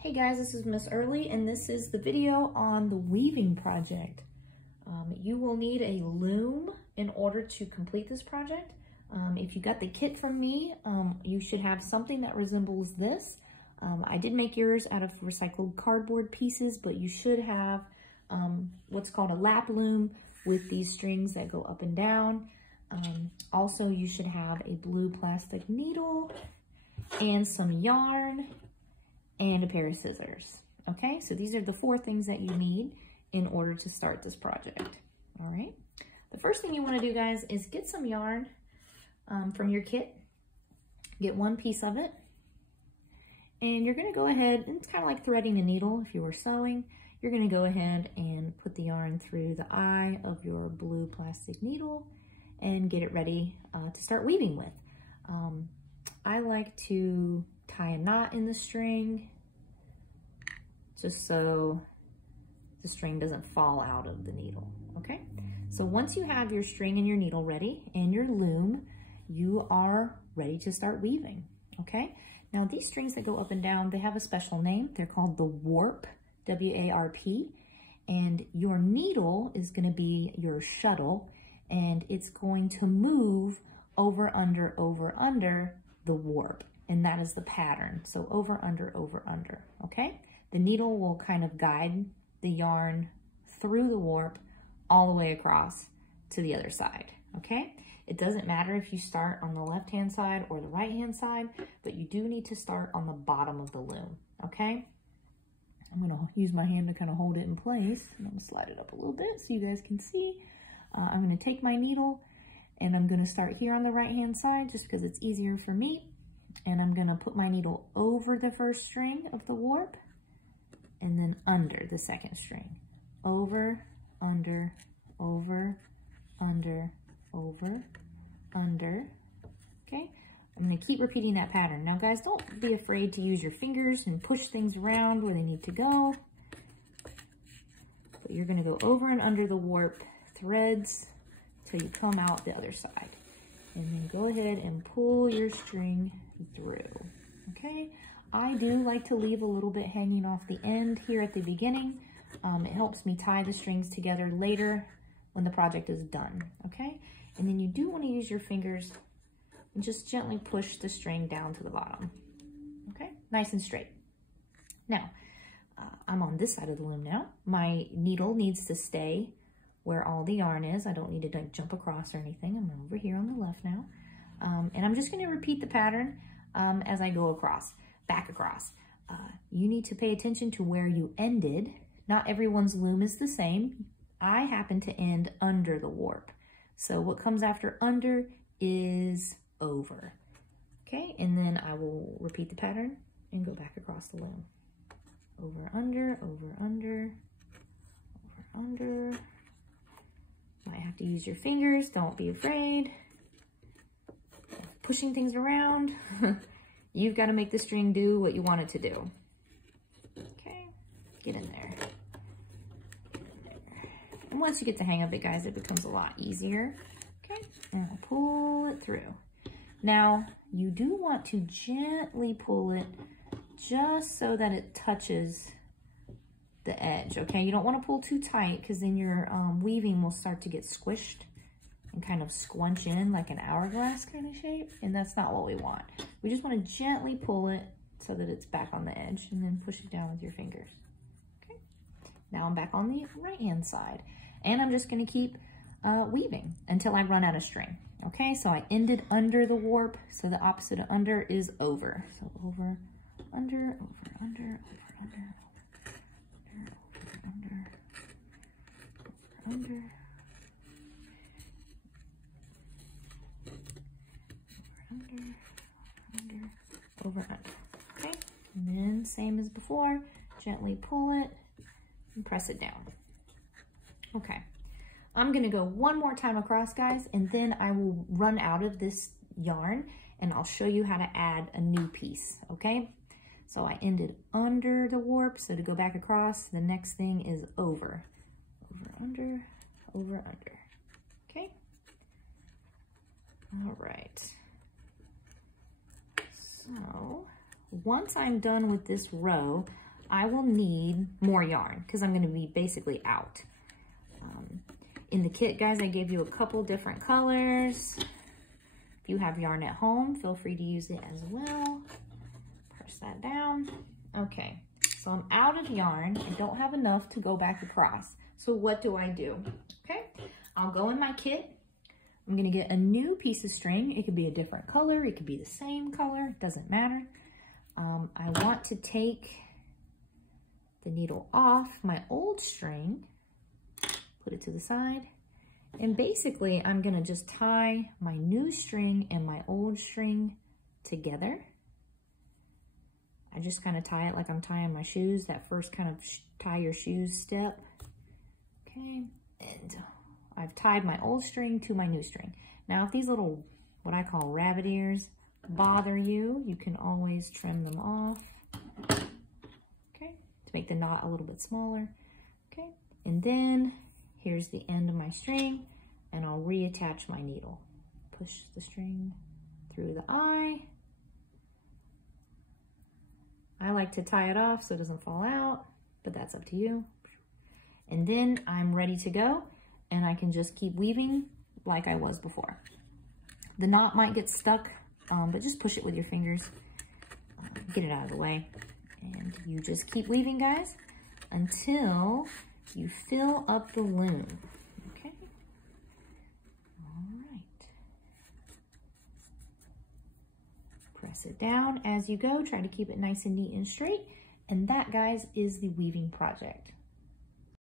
Hey guys, this is Miss Early and this is the video on the weaving project. You will need a loom in order to complete this project. If you got the kit from me, you should have something that resembles this. I did make yours out of recycled cardboard pieces, but you should have what's called a lap loom with these strings that go up and down. Also, you should have a blue plastic needle and some yarn and a pair of scissors. Okay, so these are the 4 things that you need in order to start this project. All right, the first thing you want to do, guys, is get some yarn from your kit. Get 1 piece of it, and you're going to go ahead, and it's kind of like threading a needle if you were sewing. You're going to go ahead and put the yarn through the eye of your blue plastic needle and get it ready to start weaving with. I like to tie a knot in the string just so the string doesn't fall out of the needle, okay? So once you have your string and your needle ready and your loom, you are ready to start weaving, okay? Now these strings that go up and down, they have a special name. They're called the warp, W-A-R-P, and your needle is gonna be your shuttle, and it's going to move over, under the warp. And that is the pattern. So over, under, okay? The needle will kind of guide the yarn through the warp all the way across to the other side, okay? It doesn't matter if you start on the left-hand side or the right-hand side, but you do need to start on the bottom of the loom, okay? I'm gonna use my hand to kind of hold it in place, and I'm gonna slide it up a little bit so you guys can see. I'm gonna take my needle, and I'm gonna start here on the right-hand side just because it's easier for me. And I'm gonna put my needle over the first string of the warp and then under the second string. Over, under, over, under, over, under, okay? I'm gonna keep repeating that pattern. Now guys, don't be afraid to use your fingers and push things around where they need to go. But you're gonna go over and under the warp threads till you come out the other side. And then go ahead and pull your string through, okay? I do like to leave a little bit hanging off the end here at the beginning. It helps me tie the strings together later when the project is done, okay? And then you do want to use your fingers and just gently push the string down to the bottom, okay? Nice and straight. Now, I'm on this side of the loom now. My needle needs to stay where all the yarn is. I don't need to like jump across or anything. I'm over here on the left now. And I'm just gonna repeat the pattern as I go across, back across. You need to pay attention to where you ended. Not everyone's loom is the same. I happen to end under the warp. So what comes after under is over. Okay, and then I will repeat the pattern and go back across the loom. Over, under, over, under, over, under. Might have to use your fingers, don't be afraid. Pushing things around. You've got to make the string do what you want it to do. Okay, get in there. Get in there. And once you get the hang of it, guys, it becomes a lot easier. Okay, and I'll pull it through. Now, you do want to gently pull it just so that it touches the edge, okay? You don't want to pull too tight because then your weaving will start to get squished and kind of squunch in like an hourglass kind of shape, and that's not what we want. We just want to gently pull it so that it's back on the edge and then push it down with your fingers, okay? Now I'm back on the right-hand side, and I'm just going to keep weaving until I run out of string, okay? So I ended under the warp, so the opposite of under is over. So over, under, over, under, over, under, under, over, under, okay? And then same as before, gently pull it and press it down. Okay, I'm gonna go one more time across, guys, and then I will run out of this yarn and I'll show you how to add a new piece, okay? So I ended under the warp, so to go back across, the next thing is over. Over, under, okay? All right. So once I'm done with this row, I will need more yarn because I'm going to be basically out. In the kit, guys, I gave you a couple different colors. If you have yarn at home, feel free to use it as well. Press that down. Okay, so I'm out of yarn. I don't have enough to go back across. So what do I do? Okay, I'll go in my kit. I'm gonna get a new piece of string. It could be a different color. It could be the same color. It doesn't matter. I want to take the needle off my old string, put it to the side, and basically I'm gonna just tie my new string and my old string together. I just kind of tie it like I'm tying my shoes, that first kind of tie your shoes step. Okay, and I've tied my old string to my new string. Now, if these little, what I call rabbit ears, bother you, you can always trim them off, okay, to make the knot a little bit smaller, okay? And then here's the end of my string, and I'll reattach my needle. Push the string through the eye. I like to tie it off so it doesn't fall out, but that's up to you. And then I'm ready to go, and I can just keep weaving like I was before. The knot might get stuck, but just push it with your fingers, get it out of the way. And you just keep weaving, guys, until you fill up the loom, okay? All right. Press it down as you go. Try to keep it nice and neat and straight. And that, guys, is the weaving project.